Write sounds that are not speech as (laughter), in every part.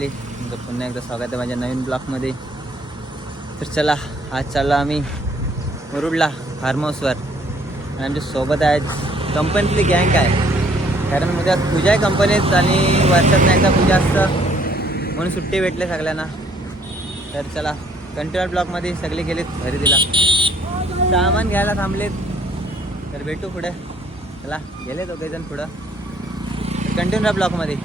Family तुमचं पुन्हा एकदा स्वागत आहे माझ्या नवीन ब्लॉकमध्ये तर चला आज चाललो आम्ही मुरुडला फार्म हाऊसवर आणि आमच्यासोबत आहे कंपनीतली गँग आहे. कारण म्हणजे उद्या पूजा आहे कंपनीत आणि वर्षात नाही एकदा पूजा असतं. म्हणून सुट्टी भेटले सगळ्यांना. तर चला कंटिन्युअर ब्लॉकमध्ये सगळे गेलेत घरी दिला सामान घ्यायला थांबलेत. तर भेटू पुढे. चला गेले दोघेजण पुढं. कंटिन्यू ब्लॉकमध्ये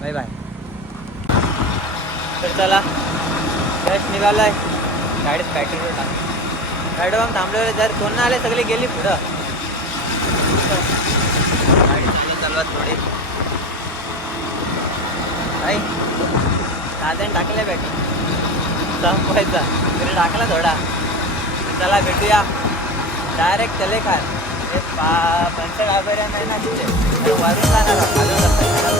बाय बाय तर चला. जस्ट आहे गाडीत पॅकेट टाक. गाडीवर थांबलेले जर कोण ना आले सगळे गेली पुढं. गाडी चालू चालवत थोडी. नाही दादाने टाकले बॅटरी संपवायचा. तरी टाकला थोडा. चला भेटूया. डायरेक्ट चले खाल हे पा पंच डाबऱ्या नाही ना तिथे. तर वरून जाणार. खालून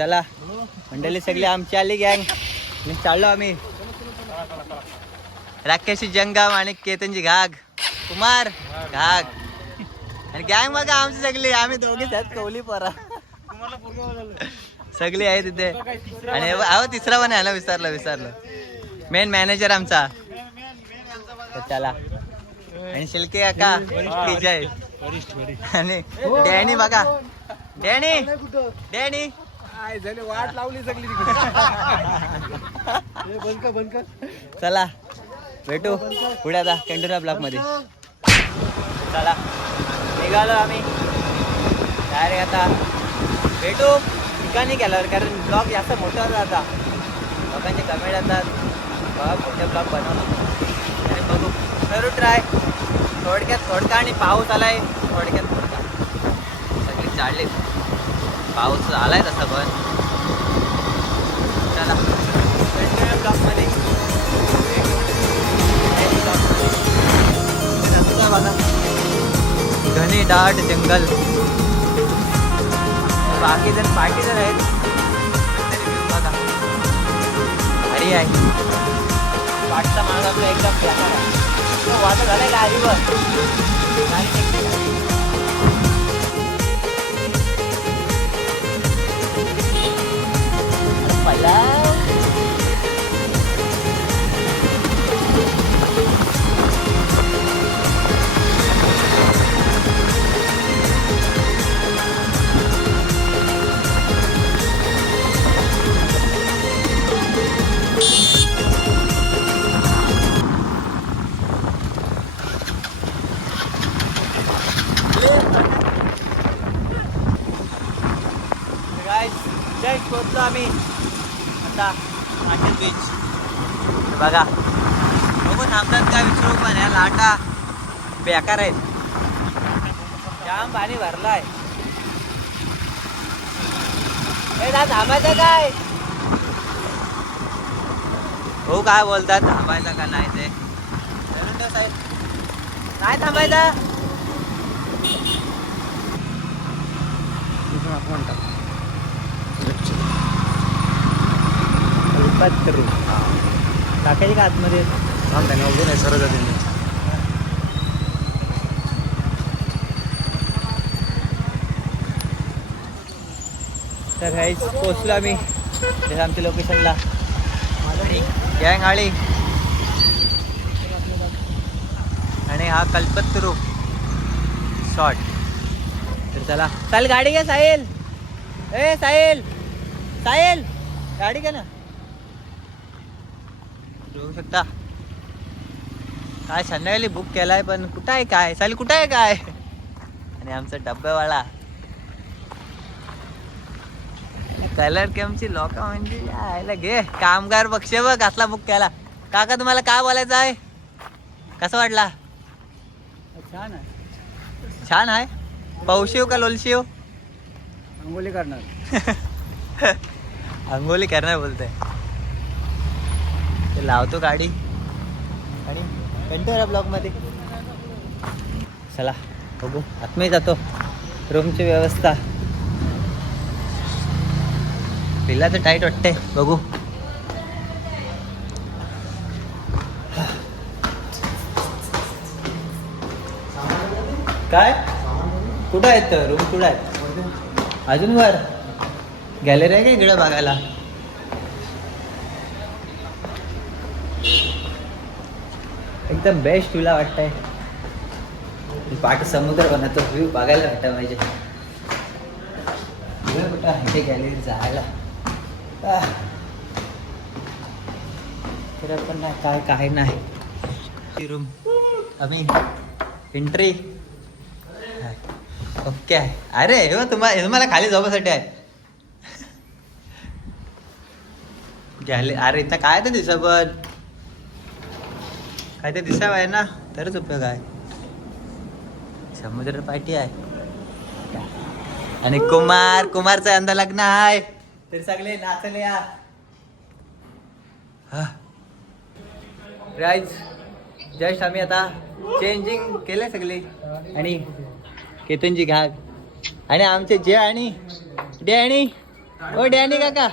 चला मंडळी सगळी आमची आली गँग. आणि चाललो आम्ही. राकेशी जंगाम आणि केतनची घाग. कुमार घाग. आणि गँग बघा आमची सगळी. आम्ही दोघीच आहेत कवली परा. सगळी आहे तिथे आणि अहो तिसरा पण आहे ना विसरलं विसरलं. मेन मॅनेजर आमचा. चला. आणि शिल्के काका विजय. आणि डॅनी बघा. Danny Danny. वाट लावली सगळी तिकडे. बंद कर चला भेटू पुढे आता कंटिन्यू ब्लॉकमध्ये. चला निघालो आम्ही. डायरेक्ट आता भेटू ठिकाणी गेल्यावर कारण ब्लॉग जास्त मोठा जाता लोकांचे कमेंट येतात बघा मोठे ब्लॉग बनवतो आणि बघू करू ट्राय थोडक्यात थोडका आणि पाऊस आलाय थोडक्यात थोडका. पाऊस आलाय तसा पण. चला. कंटिन्यू बघा घने दाट जंगल. बाकी जर पाठी जर आहेत. पण बघा. भारी आहे. वाटचा मार्ग आपला एकदम आहे. वाटत झालाय गाडीवर. गाडी थांबतात का विचारू पण ह्या लाटा बेकार आहेत. जाम पाणी भरलाय. ए थांबायचं काय? हो काय बोलतात? थांबायचं का नाही ते? साहेब. नाही थांबायचं? कल्पतरू टाकायची का आतमध्ये? नाही सरळ जाते तर काही पोचलो आम्ही त्याच्या आमच्या लोकेशनला गँग आळी आणि हा कल्पतरू शॉर्ट तर चला. चाल गाडी घ्या साहिल. ए साहिल. साहिल गाडी घ्या ना. बघू शकता. काय संध्याकाळी बुक केलाय पण कुठं आहे काय? साहिल कुठं आहे काय? आणि आमचा डब्यावाला. कलर केमची लोक म्हणजे यायला घे. कामगार बक्षे बघ असला बुक केला. काका तुम्हाला काय बोलायचं आहे? कसं वाटला? छान आहे. छान आहे? पौशिव का लोलशिव अंघोली करणार. (laughs) अंघोली करणार बोलतोय. ते लावतो गाडी. आणि कंटिन्यू ब्लॉकमध्ये चला बघू. आत्मे जातो. रूमची व्यवस्था. पिल्ला तर टाईट वाटते बघू. काय? कुठं आहेत? रूम कुठं आहेत? अजून वर. गॅलरी आहे का इकडं बघायला? एकदम बेस्ट तुला वाटतंय. पाठ समुद्र बनतो व्ह्यू बघायला वाटतं पाहिजे. बघा कुठं आहे? ते गॅलरी जायला तर पण नाही काय काय नाही. रूम आम्ही एंट्री ओके आहे. अरे हो तुम्हाला तुम्हाला खाली झोपासाठी आहे. (laughs) गॅले अरे इथं काय तर दिसा पण काय ते दिसावं आहे ना तरच उपयोग आहे. समुद्र पाठी आहे. आणि कुमार कुमारचं यंदा लग्न आहे. तरी सगळे नाचले या. राईज जस्ट आम्ही आता चेंजिंग केलं सगळे. आणि केतनजी घाग. आणि आमचे जे आणि डॅनी ओ डॅनी काका.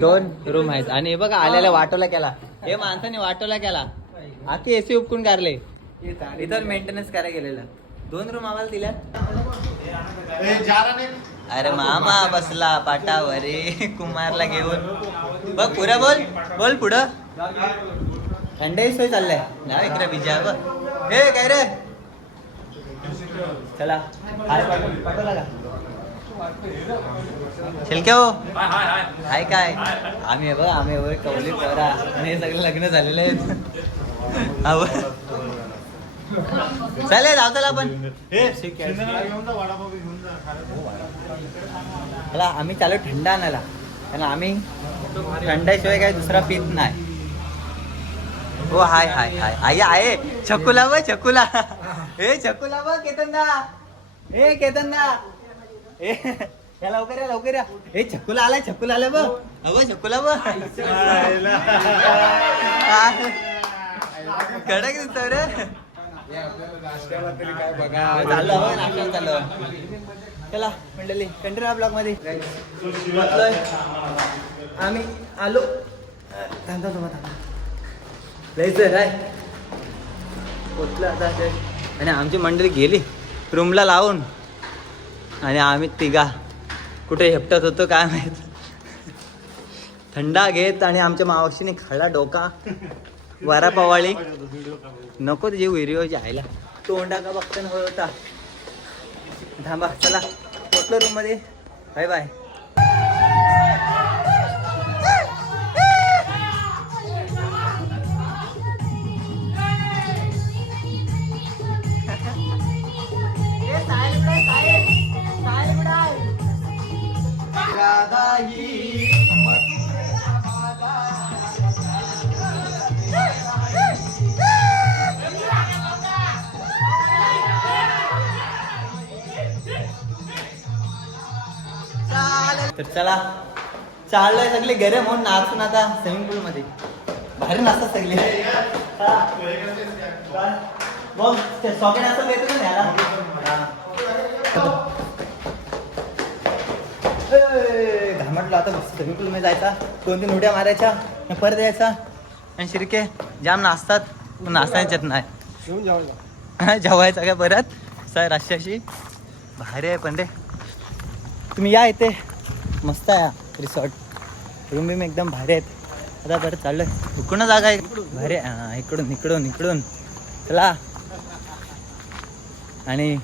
दोन रूम आहेत. आणि बघा आल्याला वाटोला केला. हे माणसाने वाटोला केला. आता एसी उपकून काढले. इथं मेंटेनन्स करायला गेलेलं. दोन रूम आम्हाला दिल्या. अरे मामा बसला पाटावर रे कुमारला घेऊन. बघ पुढं बोल बोल पुढं. थंडाई सोय चाललाय. ना इकडे विजय बघ. हे काय रे? चला हाय पाठव- पाठवला का शिलक्या हो? हाय काय? आम्ही हे बघ आम्ही हे बघ कवली पोरा. आणि हे सगळे लग्न झालेले आहेत. अहो. चालेल जाऊ चला आपण. चला आम्ही चालू थंड आणायला. कारण आम्ही थंडाशिवाय काही दुसरा पित नाही. हो हाय हाय हाय. आई आहे छकुला ब छकुला. ए छकुला ब केतनदा. ए केतनदा. ए या लवकर या लवकर या. हे छकुला आलाय छकुला आलाय बघ. अगो छकुला ब कडक दिसतो रे. चाललो हो, नाश्ता चाललो. चला मंडळी कंटिन्यू ब्लॉगमध्ये. म्हटलंय आम्ही आलो. थांबा थांबा थांबा जायचं काय पोचलं आता आणि आमची मंडळी गेली. रूमला लावून. आणि आम्ही तिघा. कुठे हेपटत होतो काय माहीत. थंडा घेत आणि आमच्या मावशीने खळा डोका. वारा पवाळी नको तुझी व्हिडिओ जायला तोंडा का बघताना होता. थांबा चला. पोचलो रूममध्ये? Bye bye. तर चला. चाललंय सगळे गरम होऊन नाचून आता स्विमिंग पूल मध्ये. भारी नाचतात सगळे. मग ते सॉकेट असं येतो ना घामटलो आता स्विमिंग पूल मध्ये जायचा? दोन तीन उड्या मारायच्या परत यायचा. आणि शिरके जाम नाचतात. नाचायच्यात नाही. जेवायचं का परत? सर अशी भारी आहे पण रे. तुम्ही या इथे. मस्त आहे रिसॉर्ट रूम बिम एकदम भारी आहेत. आता बरं चाललंय. इकडून जागा आहे. भारी आहे. हा, इकडून इकडून इकडून. चला. आणि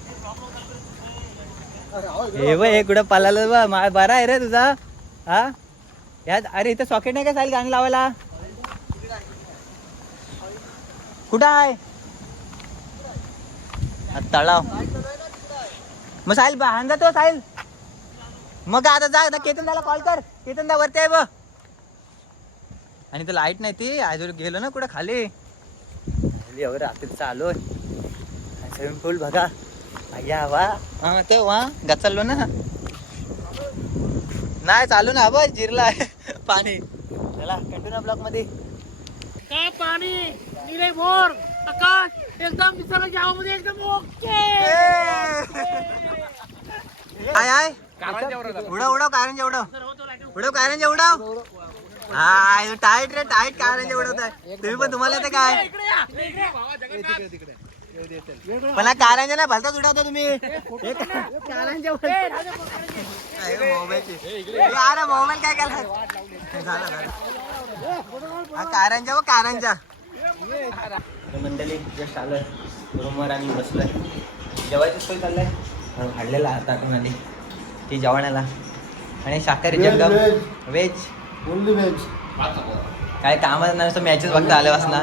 हे बघ हे कुठं पालाला बा बरा आहे रे तुझा. हा? यात अरे इथं सॉकेट नाही का चालेल गाणी लावायला? कुठं आहे? तळाव. मग साहिल बांधा तो साहिल. मग आता जा आता केतन दाला कॉल कर. केतन दा वरती आहे ब आणि तर लाइट नाही ती. आज गेलो ना कुठं खाली? खाली एवढं रात्री चालू स्विमिंग पूल बघा. अय्या वा. हा ते वा. गचललो ना. नाही चालू ना बस जिरला आहे. पाणी. चला कंटिन्यू ब्लॉकमध्ये. काय पाणी? निरे मोर आकाश एकदम निसर्गाच्या हवामध्ये एकदम ओके. आय आय. उडव उडव कारण जेवढं. सर होतो लाइट उडव कारंजा उडव हा टाईट रे टाईट कारंजा उडवताय तुम्ही पण तुम्हाला येतं काय? पण हा कारंजा नाही उडवता तुम्ही. अरे मोबाईल काय केला. हा कारंजा व कारंजा. तर मंडळी जस्ट आलोय. रूमवर आम्ही बसलोय. जेवायची सोय चाललंय? हाडलेला आता आतमध्ये ती जेवणाला. आणि शाकाहारी जंगम. व्हेज ओनली व्हेज काय कामात नसतं मॅचेस बघता आले वासना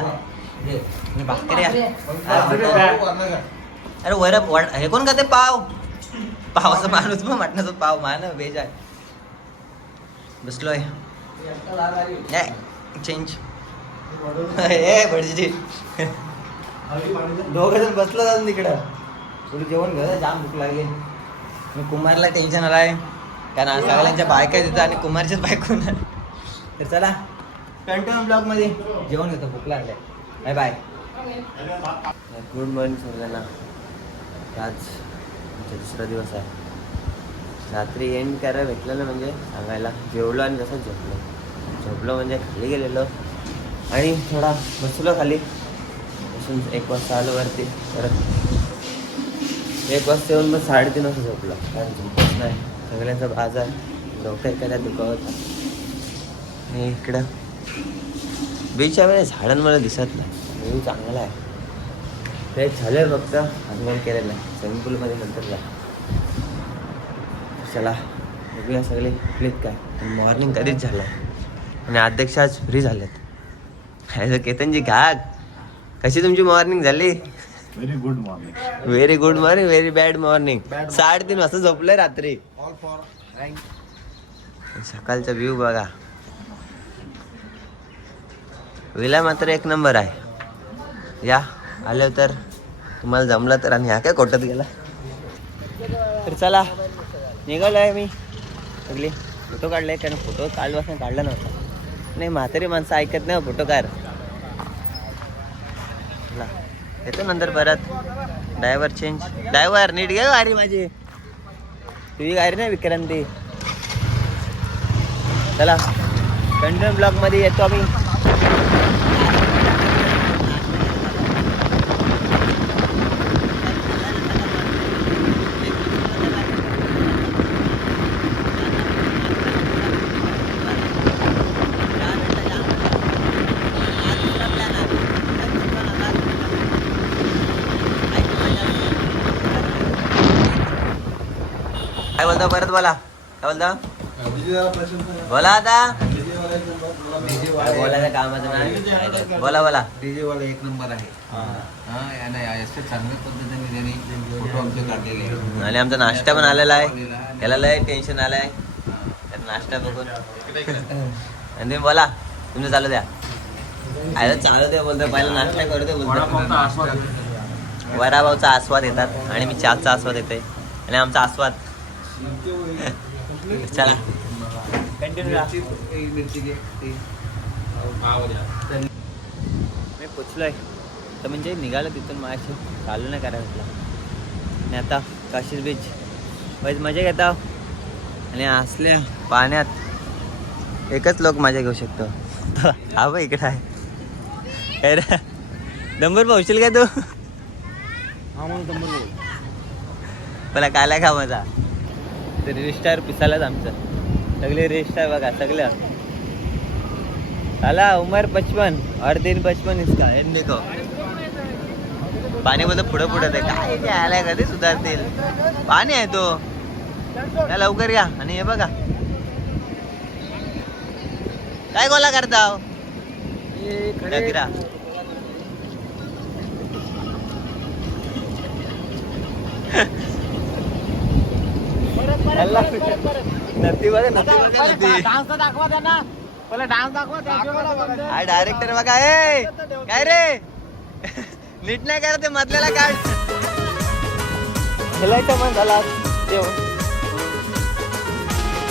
भाकऱ्या अरे वर हे कोण खाते पाव. पावाचा माणूस मग मटणाचा पाव. मान व्हेज आहे. बसलोय. चेंज ए भटजी दोघं जण बसलो जाऊन तिकडं. थोडी जेवण घ्या जाम भूक लागली. मी कुमारला टेन्शन आलाय. कारण आज सगळ्यांच्या बायका तिथं आणि कुमारच्याच बायको. तर चला कंटिन्यू ब्लॉगमध्ये. जेवण घेतो भूक लागलाय बाय बाय गुड मॉर्निंग सगळ्यांना आज आमचा दुसरा दिवस आहे. रात्री एंड करायला भेटलं ना म्हणजे सांगायला. जेवलो आणि जसं झोपलो. झोपलो म्हणजे खाली गेलेलो. आणि थोडा बसलो खाली. बसून एक वाजता आलो वरती. परत एक वाजता येऊन मग साडेतीन वाजता झोपलो. कारण झोपच नाही. सगळ्यांचा बाजार डोकं एखाद्या दुखावत आणि इकडं. बीच आहे म्हणजे झाडांमध्ये दिसत नाही. व्ह्यू चांगला आहे. ते झालं फक्त आगमन केलेलं. आहे स्विमिंग पूलमध्ये नंतर जा. चला बघूया सगळे क्लिक काय. मॉर्निंग कधीच झालं आणि अध्यक्ष आज फ्री झालेत. अरे केतनजी घा कशी तुमची मॉर्निंग झाली? Very good morning very good morning very bad morning Bad साडेतीन वाजता झोपलोय रात्री. सकाळचा व्ह्यू बघा. विला मात्र एक नंबर आहे. या आले तर तुम्हाला जमलं तर आणि ह्या काय कोटत गेला? तर चला निघालो आहे मी. सगळी फोटो काढले कारण फोटो कालपासून काढला नव्हता. नाही म्हातारी माणसं ऐकत नाही हो फोटो कार चला येतो नंतर परत. ड्रायव्हर चेंज ड्रायव्हर नीट घे हो गाडी माझी. तुझी गाडी नाही विक्रांती. चला कंटिन्यू ब्लॉगमध्ये येतो आम्ही. बोलतो परत बोला. काय बोलतो? बोला आता. बोलायचं कामाचं नाही. बोला बोला. डीजे वाला एक नंबर आहे. हा. याने असे चांगल्या पद्धतीने त्यांनी फोटो आमचे काढलेले आहे. आणि आमचा नाश्ता पण आलेला आहे. त्याला लय टेन्शन आलंय. त्यात नाश्ता बघून. आणि तुम्ही बोला. तुमचं चालू द्या. अरे चालू द्या बोलतो पहिला नाश्ता करू दे बोलतो वराभाऊचा आस्वाद येतात. आणि मी चहाचा आस्वाद येते आणि आमचा आस्वाद. चला. मी पोचलोय. तर म्हणजे निघालं तिथून माझ्याशी चालू नाही करायला भेटला आणि आता काशीर बीच वाईज मजा घेता आणि असल्या पाण्यात एकच लोक मजा घेऊ शकतो. हा बघ इकडे आहे. काय रे? नंबर पाहशील का तू? मला कायला का मजा? ते रजिस्टार पिसालाच आमचं. सगळे रजिस्टार बघा सगळं. साला उमर पचपन और दिन पचपन इसका. है देखो. पाणी मध्ये पुढं पुढं ते काय ते? आलाय कधी सुधारतील? पाणी आहे तो. या लवकर या. आणि हे बघा. काय गोला करता डगरा डान्स दाखवा त्यांना. पहिला डान्स दाखवा हा डायरेक्टर बघा ए! काय रे? नीट नाही करा ते मधल्याला काढ. खेळायचं पण झाला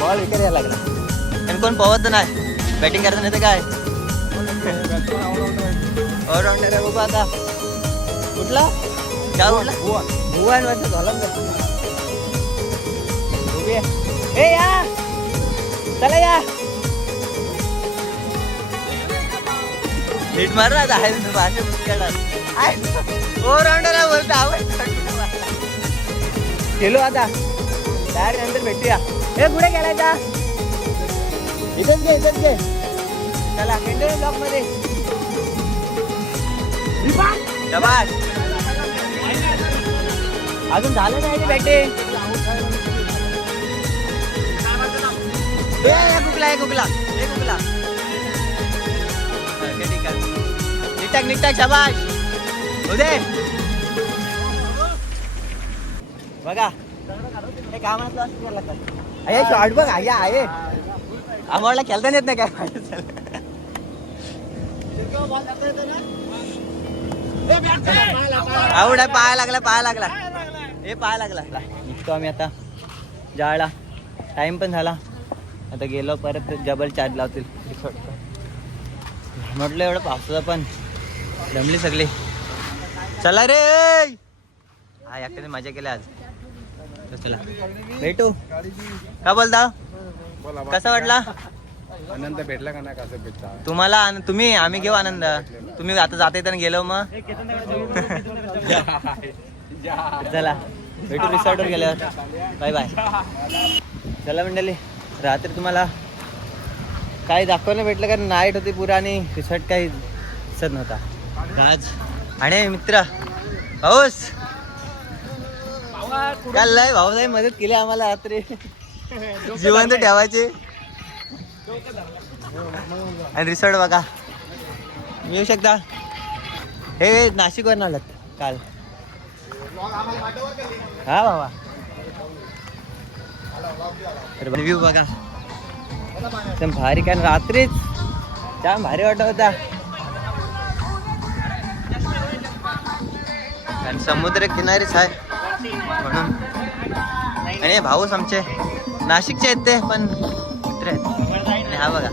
बॉल विकेट यायला लागला. आणि कोण पवत नाही? बॅटिंग करायचं नाही तर काय? ऑलराऊंडर आहे बाबा आता. कुठला? गाव कुठला भुवन. वर्ष झाला उभी आहे. ए या चला या नीट मार ना आहे भाषा ओ राऊंडर बोलतो आवड गेलो आता डायरेक्ट नंतर भेटूया हे कुठे गेलायचा इथंच घे इथंच घे चला कंटिन्यू ब्लॉकमध्ये अजून झालं नाही ते ओके, ठीक आहे निटाक निटाक शबाश. उदे बघा. हे लागतं. अरे शॉर्ट बघ आहे आहे. आम्हाला खेळता येत नाही काय? आवड आहे पाया लागला पाया लागला. हे पाया लागला. निघतो आम्ही आता. जाळला. टाइम पण झाला. आता गेलो परत डबल चार्ज लावतील. म्हटलं एवढं पावसाचं पण. दमली सगळी. चला रे! हा एकट्याने मजा केली आज. चला. भेटू. का बोलता? कसा वाटला? आनंद भेटला का नाही कसं भेटला? तुम्हाला आन- तुम्ही आम्ही घेऊ आनंद. तुम्ही आता जाता येताना गेलो मग. चला. भेटू रिसॉर्टवर गेल्यावर. Bye bye. चला मंडळी. रात्री तुम्हाला काही दाखवायला भेटलं कारण नाईट होती पुरा आणि रिसॉर्ट काही दिसत नव्हता. राज. आणि मित्र पाऊस काल लय भाऊ मदत केली आम्हाला रात्री. जिवंत ठेवायचे. आणि रिसॉर्ट बघा. येऊ शकता? हे नाशिकवर आलात काल. हा बाबा रिव्ह्यू बघा. एकदम भारी कारण रात्रीच. जाम भारी वाटत होता. कारण समुद्र किनारीच आहे. म्हणून. आणि भाऊच आमचे. नाशिकचे आहेत ते पण मित्र आहेत. आणि हा बघा.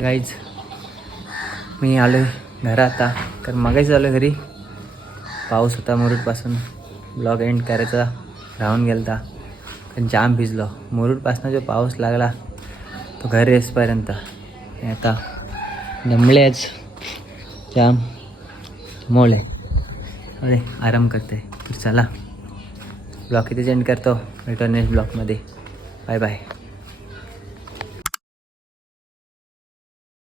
गाईज मी आलो घरा आता. तर मगाशी आलो घरी. पाऊस होता मुरुडपासून. ब्लॉग एंड करायचा. राहून गेलता. पण जाम भिजलो. मुरुडपासून जो पाऊस लागला तो घर येसपर्यंत आता दमलेच जाम. मोळे अरे आराम करते. तर चला. ब्लॉग इथेच एंड करतो. भेटू नेक्स्ट ब्लॉगमध्ये बाय बाय